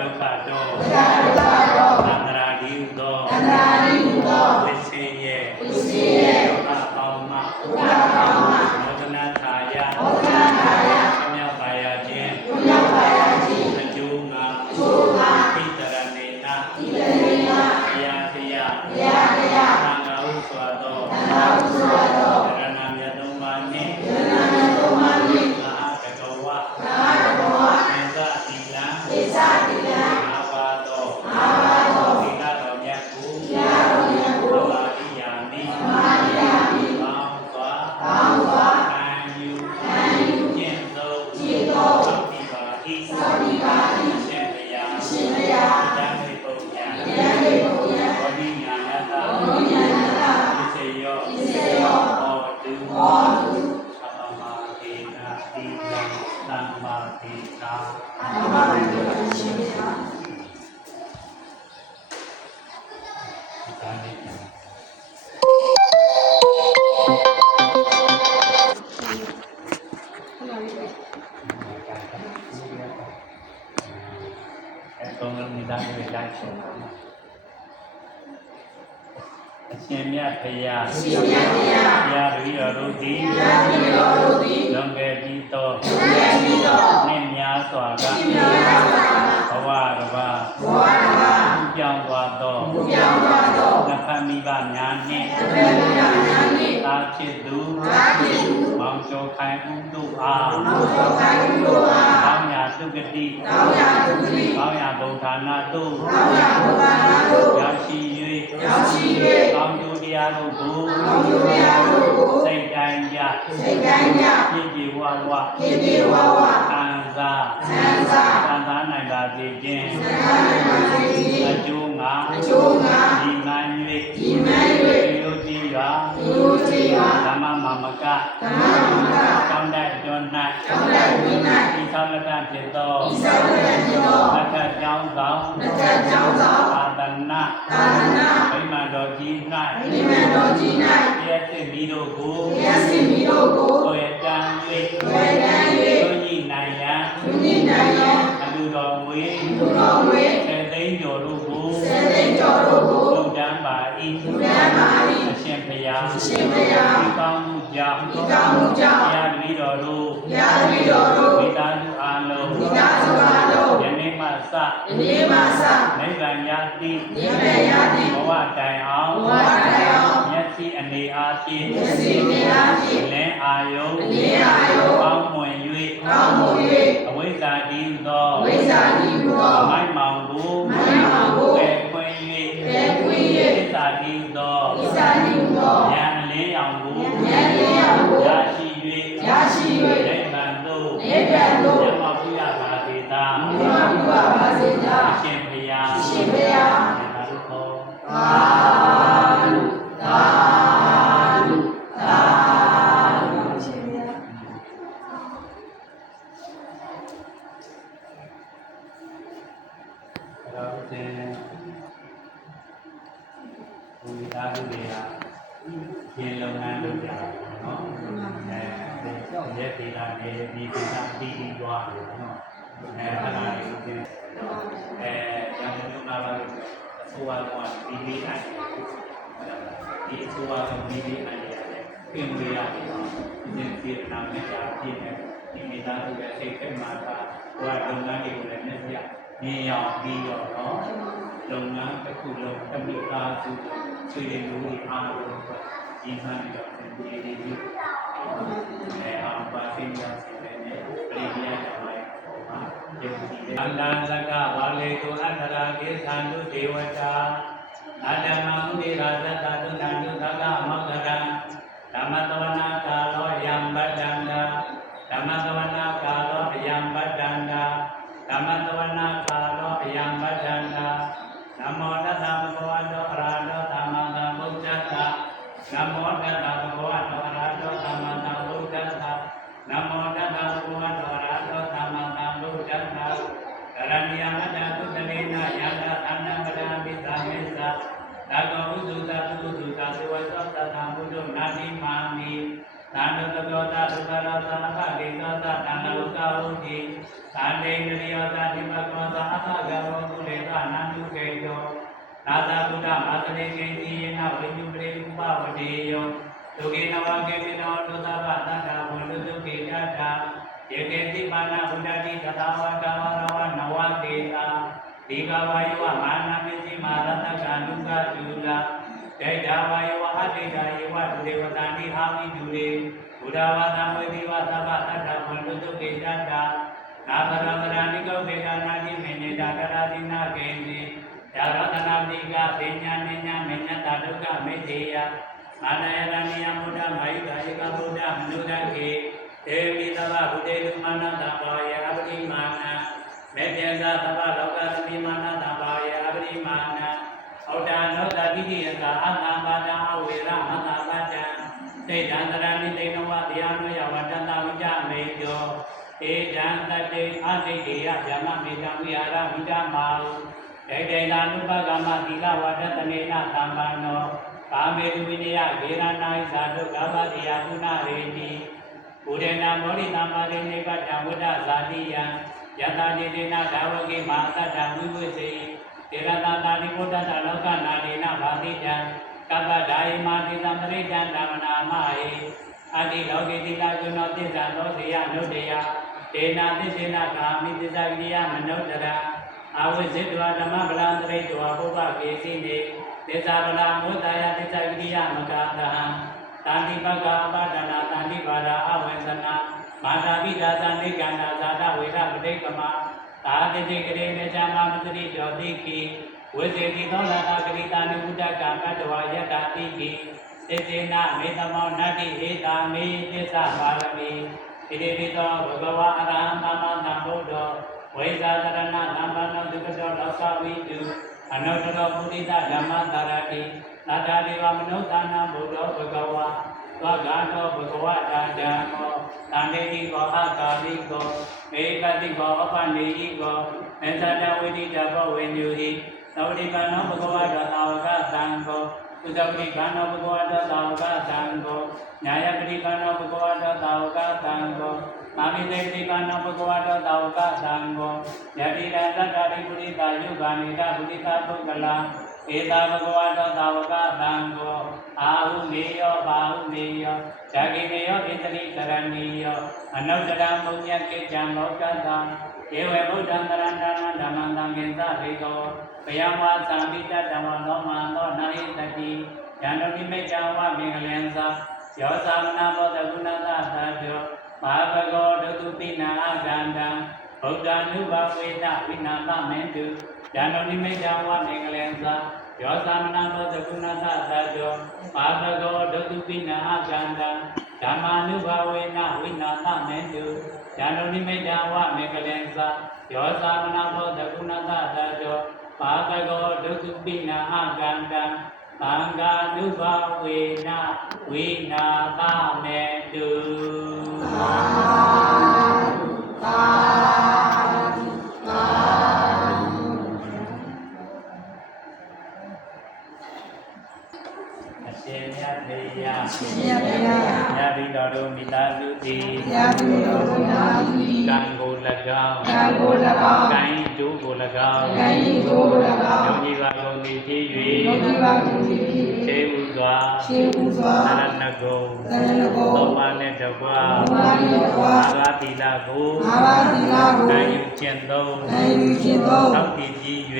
ဒုက္ခတောသန္တရာဒီဟုသောဝိစေယေဒုက္ခပေါင်းမှမောဒနာထာယမြောက်ပါရခြင်းအကျိုးငါပိတရဏေနတရားတရားသံဃာဥစွာသောရဏမြတ်သုံးပါးနှင့်မဟာကတောဝသေသတိလံအာဘာသောသီလတော်မြတ်ကိုသမာဓိယာမိပေါင်းစွာခံယူကျင့်သုံးသောတိပါဠိရှင်ဘုရားတန်ခေပုံညာဘောဓိညာဏတဣစေယောဟောတုသမ္မာဒေနာတိယံသမ္မာဒေနာရှင်ဘုရားအရှင်မြတ်ဖရာရာဘိတော်တို့သည်လွန်ခဲ့ပြီးသောနှစ်များစွာကဘဝတစ်ပါးပြောင်းသွားသောနှစ်ဖက်မိဘများနှင့်သာဖြစ်သူမောင်ကျော်ခိုင်ဦးတို့အားကောင်းရာသုဂတိကောင်းရာဘုံဌာနတို့ရောက်ရှိ၍ကောင်းကျိုးတရားတို့ကိုစိတ်တိုင်းကြပြည့်ပြည့်ဝဝခံစားနိုင်ပါစေခြင်းအကျိုးငါဒီမှန်၍ရိုးကြည်ရာဓမ္မမမကကောင်းတဲ့ကျွန်း၌ဒီသောလကဖြစ်သောလက်ထက်ကြောင်းဆောင်သာသနာဗိမာန်တော်ကြီး၌တရားစစ်မိတို့ကိုကိုယ်တန်၍တို့ညီနိုင်ရန်အလူတော်မွေဆယ်သိန်းကျော်တို့ကိုလူတန်းပါ၏အရှင်ဘုရားဒီကောင်းမှုကြောင့်တရားတပည့်တော်တို့မိသားစုအားလုံးယနေ့မှစနိဗ္ဗာန်ရသည်ဘဝတိုင်အောင်မျက်စိအနေအားဖြင့်လင်းအာယုံကောင်းမွန်၍အဝိဇ္ဇာတည်သောမိုက်မောင်ကိုပယ်ခွင့်၍သစ္စာတည်သောဉာဏ်လင်းရောင်ကိုရရှိ၍နိဗ္ဗာန်သို့ရောက်ပါပြုရပါစေသာအရှင်ဘုရားသာဓုခေါ်ဒီလုပ်ငန်းလုပ်ကြတယ်နော်ရဲဒေတာနဲ့ဒီဒေတာပြီးသွားတယ်နော်အဲ့ဒါလေးကိုရန်ကုန်မှာပါလို့အစိုးရကဒီလေးအဲ့ဒီအစိုးရကဒီလေးအဲ့ရတယ်ပြင်လို့ရတယ်ဒီဒီနာမည်ကြားပြည့်တယ်ဒီမိသားစုရဲ့စိတ်ထဲမှာကဟိုကလုပ်ငန်းတွေကိုလည်းမျက်စိမြင်ရပြီးတော့နော်လုပ်ငန်းတစ်ခုလုံးတမိသားစုဆွေးနွေးမှုအားလုံးဒီမှန်တော့ဒီအောင်ပါသိရစေတယ်ပြည်ရတဲ့မှာယုံကြည်တယ်အန္တဇကဝါလေကိုအတ္တရာကိသံတုဒေဝတာအတ္တမမုဒိရာသတ္တတုဏ္ဏုသကမောက္ခရံဓမ္မတဝနာကာလောယံပတ္တန္တာဓမ္မတဝနာကာလောယံပတ္တန္တာဓမ္မတဝနာကာလောယံပတ္တန္တာနမောတသဗ္ဗဝတောအရဟတောသမ္မာသမ္ဗုဒ္ဓတ္တနမောတသဗ္ဗဝတောအရဟတောသမ္မာသမ္ဗုဒ္ဓတ္တနမောတသဗ္ဗဝတောအရဟတောသမ္မာသမ္ဗုဒ္ဓတ္တကရဏီယမတ္တသုတလေနယန္တသန္နပဒံပိသမေသသတ္တောဥဒုတသုဒုတသေဝသောတသံဘုဒ္ဓနာတိမာမိသန္တတကောတသုခရသနပတိသောတသန္တဥက္ကဟုတိသန္တေ တေနရိယောသာတိမကောသာအသဂရောကုလေသာနန္တုကေယောနာသာဗုဒ္ဓမာတရေကိတိယေနဝိညုပရိဥပဝတိယောဒုကေနဝကေပိနောဒုသဗ္ဗသတ္တဝန္တုတုကေတတာယေကေတိပါဏဗုဒ္ဓတိတသဝကဝရဝနဝကေတာဒီကဝါယောမာနမေစီမာရတကနုကတုလာဒိဋ္ဌဝါယောအတိတာယေဝဒုဒေဝတာတိဟာမိတုလေဘုဒ္ဓဝါသဝေတိဝသဗ္ဗသတ္တဝန္တုတုကေတတာနာဗရမရာနိကောဒေတာနာတိမေနေတာကရာတိနာကေတိယာရတနာတိကပညာနိညာမေညတဒုက္ခမေတေယမာနယရဏိယမုဒ္ဓမာယိကာယကဗုဒ္ဓမနုဒကေဒေဝိသဗ္ဗဗုဒေတုမာနတဘာယအပတိမာနမေပြေဇာသဗ္ဗလောကသတိမာနတဘာယအပတိမာနဩဒါနောတတိတိယသာအနာပါဒအဝေရမတပါဒံသေတံတရဏိတေနဝတရားနောယဝတ္တတဝိကြမေယောဧတံတတေအတိတေယဗျမမေတံဝိဟာရဝိဒမာဟုဒိဋ္ဌိနာနုပကမသီလဝတ္တတနေနသမ္ပန္နောကာမေတုဝိနယဂေရနာဣဇာတုကဗ္ဗတိယကုဏရေတိဘုရေနာမောရိသမ္မာရိနေပတ္တဝိဒ္ဓဇာတိယံယတတိတေနဒါဝကေမဟာတ္တဝိဝိစေတေရတတာတိဘုဒ္ဓတလောကနာတိနဘာတိတံကပ္ပဒါယမာတိသံပရိတံဓမ္မနာမဟေအတိလောကေတိလကုဏောသစ္စာသောစေယနုတယဒေနာသစ္စေနကာမိသစ္စာကိယမနုဿရာအဝိဇ္ဇေတဝဓမ္မဗလံတရိတဝဘုဗ္ဗကေစီနေသစ္စာဗလမောတယသစ္စာကိယမကတဟံတန္တိပကပဒနာတန္တိပါဒအဝေသနာမာတာပိဒါသနိကန္တာဇာတဝေရပဋိကမသာတိတိကရေမေဇာမပတိတောတိကိဝိစေတိသောလာတာဂရိတာနုဥဒ္ဒကမတ္တဝယတ္တာတိကိသေစေနမေတ္တမောနတ္တိဧတာမေသစ္စာပါရမီဣတိပိသောဘဂဝါအရဟံသမ္မာသမ္ဗုဒ္ဓောဝိဇာတရဏသမ္ပန္နောဒုက္ခတောလောကဝိတုအနုတ္တရောပုရိသဓမ္မတာရတိသတ္တဒေဝမနုဿာနံဘုဒ္ဓောဘဂဝါဝဂါတောဘဂဝတာဓမ္မောတန္တေတိကောအကာလိကောမေကတိကောအပနေယိကောမေသတဝိတိတဘောဝေညူဟိသဝတိကနောဘဂဝတာသာဝကသံဃောကုသပတိကနောဘဂဝတာသာဝကသံဃောညာယပတိကနောဘဂဝတာသာဝကသံဃောမာမိတေတိကနောဘဂဝတာသာဝကသံဃောယတိရတ္တရိပုရိသယုဂာနိတပုရိသပုဂ္ဂလာဧတာဘဂဝတောသာဝကသံဃောအာဟုမေယောဘာဟုမေယောဇာကိမေယောဣတရိကရဏီယောအနုတ္တရမုညကေဇံလောကတံဧဝေဗုဒ္ဓံတရဏံဓမ္မံသံဃင်္စဘေကောဘယံဝါသံပိတတံဝလောမံသောနာဟိတတိယန္တုနိမေဇံဝမေငလင်္စယောသမနာဘောတကုဏသသာတောမဟာဘဂောဒုတုပိနာအဂန္တံဗုဒ္ဓ ानु ဘဝေနဝိနာသမင်တုယန္တုနိမေဇံဝမေငလင်္စယောသမနာဘောတကုဏသသာတောမဟာဘဂောဒုတုပိနာအဂန္တံဓမ္မာနုဘဝေနဝိနာသမင်တုယန္တုနိမေဇံဝမေငလင်္စယောသမနာဘောတကုဏသသာတောမဟာဘဂောဒုတုပိနာအဂန္တံသံဃာနုဘဝေနဝိနာသမင်တုအရှင်မြတ်ဘုရားญาတိတော်တို့မိသားစုသည်ကံကို၎င်းကံဤကျိုးကို၎င်းယုံကြည်ပါကုန်သည်ဖြစ်၍ခြေဥစွာသရဏဂုံသောပါနှင့်တကွာအာဂတိလကိုကံယူခြင်းသောသောက်တည်ပြီး၍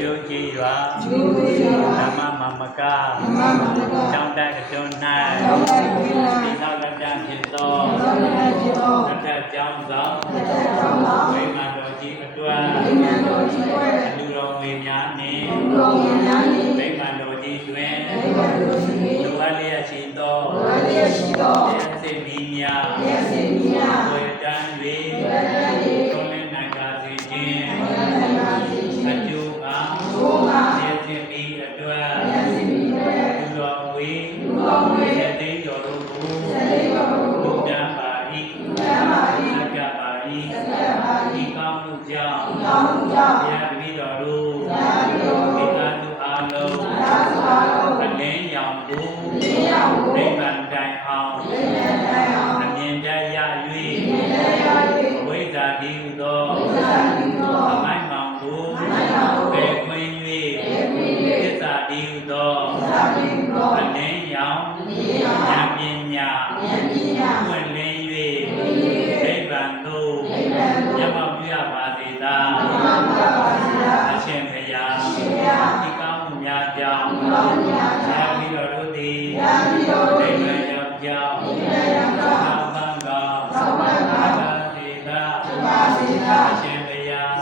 ပြုကြည်ရွာဓမ္မမမကကျောင်းတက်ကျွန်း၌ဒီသောကတံဖြစ်သောအထက်ကျောင်းဆောင်ဝိမာန်တော်ကြီးအတွက်အလူတော်ဝေများနှင့်ဝိမာန်တော်ကြီးတွင်လိုအပ်လျက်ရှိသောစေမီများဝေတန်း၍သုံးလင်းနိုင်ပါစေခြင်းအကျိုးအား ဒီ မိုင်းမောင်ကိုဘေခွင်၍သစ္စာတည်ဟုသောအလင်းရောင်ဉာဏ်ပညာပွင့်လင်း၍နိဗ္ဗာန်သို့မျက်မှောက်ပြုရပါစေသာအရှင်ဘုရားဒီကောင်းမှုများကြောင့်ဆရာပြီးတော်တို့သည်နိဗ္ဗာန်ရောက်ကြောင်းသောဘံကောသေသာအရှင်ဘုရား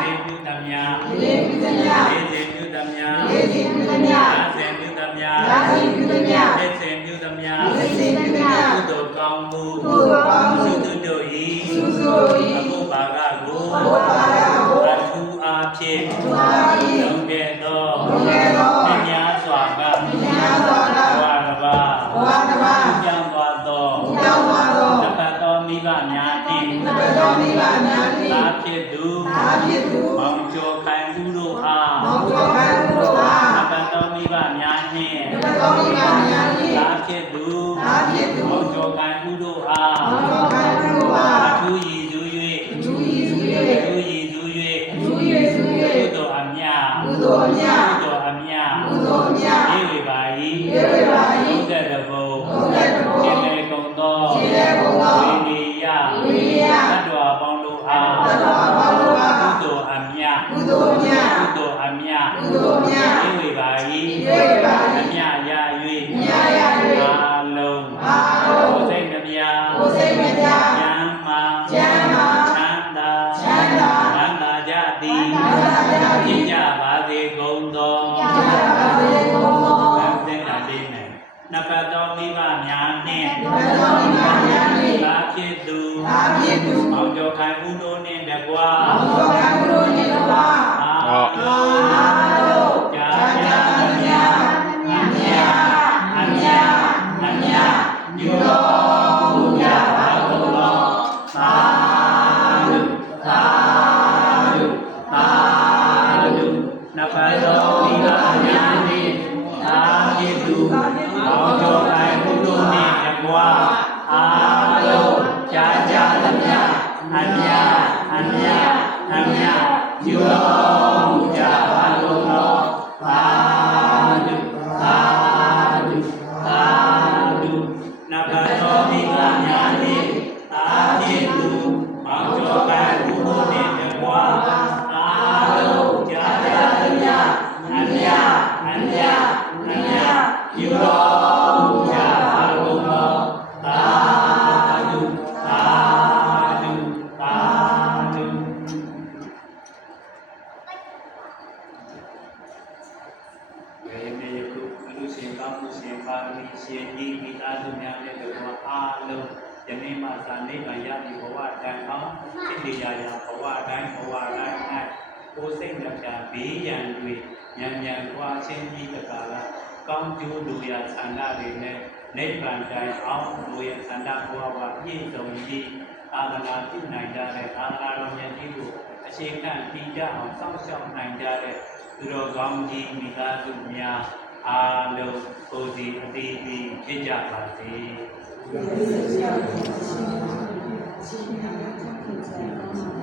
ဒီပြုသမျှဒီပြုသမျှသာစင်ပြုသမျှဒီစင်ပြုသမျှကုသိုလ်ကောင်းမှုသုတ္တတို့၏အမှုပါကကိုအထူးအားဖြင့်လုံးကဲ့သောမြတ်စွာကဘဝတစ်ပါးကြောင်းသွားသောတပတ်သောမိဘများနှင့်သာဖြစ်သူမောင်ကျော်ခိုင်မှုတို့အားတပတ်သောမိဘများနှင့်သာဖြစ်သူမောင်ကျော်ခိုင်မှုတို့အားအထူးရည်သူ၍ကုသိုလ်အမြတ်ရေဝေပါ၏ဘုဒ္ဓတဘုံခြေလေကုန်သောဝိနည်းယသတ္တဝါပေါင်းတို့အားကုသိုလ်အမြတ်ရေဝေပါ၏အမြတ်ရ၍အာလုံးကိုယ်စိတ်နှပြဉာဏ်မှချမ်းသာကြသည်ပြည့်ကြပါစေကုန်သောသင်္တာလေးနဲ့နဖတ်သောမိဘများနှင့်သာဖြစ်သူအောင်ကျော်ခိုင်ဦးတို့နှင့်တကွာအားလုံးကြာကြာအမြယူတော်မူကြပါကုန်သောသာဓုနဖတ်သောမိဘများနှင့်သာဖြစ်သူအောင်ကျော်ခိုင်ဦးတို့နှင့်တကွာအားလုံးကြာကြာအမြယူတော်မူကြပါကုန်သောသာဓုနဖတ်သောမိဘများနှင့်သာဖြစ်သူအောင်ကျော်ခိုင်ဦးတို့နှင့်တကွာအားလုံးကြာကြာအမြယူတော်မူကြပါကုန်သောသာဓုဝေမေယခုလူရှင်ကောင်းမှုရှင်ပါရမီရှင်ကြီးမိသားစုများနဲ့တကွာအားလုံးယနေ့မှသာနိဗ္ဗာန်ရမည်ဘဝတန်အောင်ဖြစ်နေကြရာဘဝတိုင်း၌ကိုယ်စိတ်နှပြဘေးရန်တွေဉာဏ်ကွာချင်းကြီးတကားလားကောင်းကျိုးလူရဆန္ဒတွေနဲ့နိဗ္ဗာန်တိုင်အောင်လူရဆန္ဒဘဝပြည့်စုံပြီးအာသနာပြုနိုင်ကြတဲ့အာသနာတော်မြတ်ကြီးကိုအခြေခံပြီးကြအောင်စောင့်ရှောက်နိုင်ကြတဲ့သူတော်ကောင်းကြီးမိသားစုများအားလုံးကိုယ်စီအသီးသီးဖြစ်ကြပါစေ။